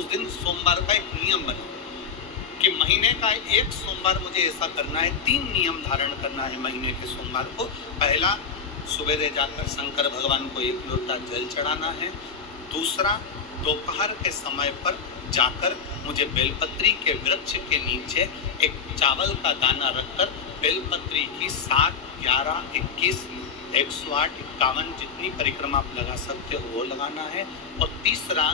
उस दिन सोमवार का एक नियम बना कि महीने का एक सोमवार मुझे ऐसा करना है, 3 नियम धारण करना है महीने के सोमवार को। पहला, सुबेरे जाकर शंकर भगवान को 1 लोटा जल चढ़ाना है। दूसरा, दोपहर के समय पर जाकर मुझे बेलपत्री के वृक्ष के नीचे एक चावल का दाना रखकर बेलपत्री की 7, 11, 21, 108, 51 जितनी परिक्रमा आप लगा सकते हो वो लगाना है। और तीसरा,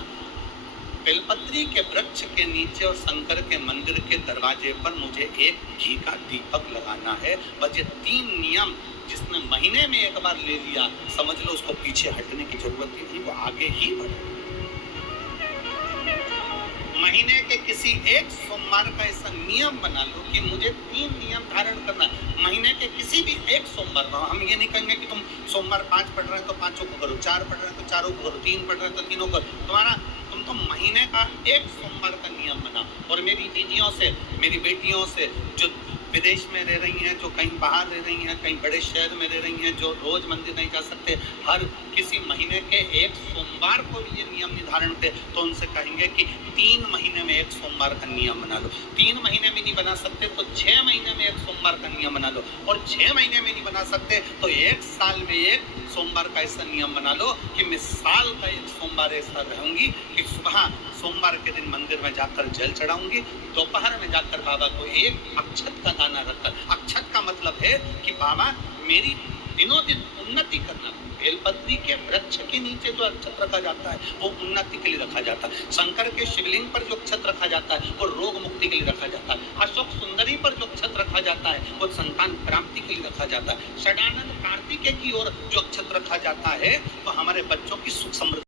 बेलपत्री के वृक्ष के नीचे और शंकर के मंदिर के दरवाजे पर मुझे एक घी का दीपक लगाना है। बस ये 3 नियम जिसने महीने में एक बार ले लिया, समझ लो उसको पीछे हटने की जरूरत ही नहीं, वो आगे ही बढ़े। महीने के किसी एक सोमवार का ऐसा नियम बना लो कि मुझे 3 नियम धारण करना है। महीने के किसी भी एक सोमवार का, हम ये नहीं कहेंगे कि तुम सोमवार 5 पढ़ रहे हो तो 5 को करो, 4 पढ़ रहे हो तो 4 को करो, 3 पढ़ रहे हो तो 3 को करो। तुम तो महीने का एक सोमवार का नियम बनाओ। और मेरी दीदियों से, मेरी बेटियों से जो विदेश में रह रही हैं, जो कहीं बाहर रह रही हैं, कहीं बड़े शहर में रह रही हैं, जो रोज मंदिर नहीं जा सकते, हर किसी महीने के एक सोमवार को भी ये नियम निर्धारण थे, तो उनसे कहेंगे कि 3 महीने में एक सोमवार का नियम बना लो। 3 महीने में नहीं बना सकते तो 6 महीने में एक सोमवार का नियम बना लो। और 6 महीने में नहीं बना सकते तो 1 साल में एक सोमवार का ऐसा नियम बना लो कि मैं साल का एक सोमवार ऐसा रहूंगी कि सुबह सोमवार के दिन मंदिर में जाकर जल चढ़ाऊंगी, दोपहर में जाकर बाबा को एक अक्षत का दाना रखकर, अक्षत का मतलब है कि बाबा मेरी दिनों दिन उन्नति करना। बेलपत्री के वृक्ष के नीचे जो अक्षत रखा जाता है वो उन्नति के लिए रखा जाता है। शंकर के शिवलिंग पर जो अक्षत रखा जाता है वो रोग मुक्ति के लिए रखा जाता है। अशोक सुंदरी पर जो अक्षत रखा जाता है वो संतान प्राप्ति के लिए रखा जाता है। षडानंद कार्तिकेय की ओर जो अक्षत रखा जाता है वो हमारे बच्चों की सुख समृद्धि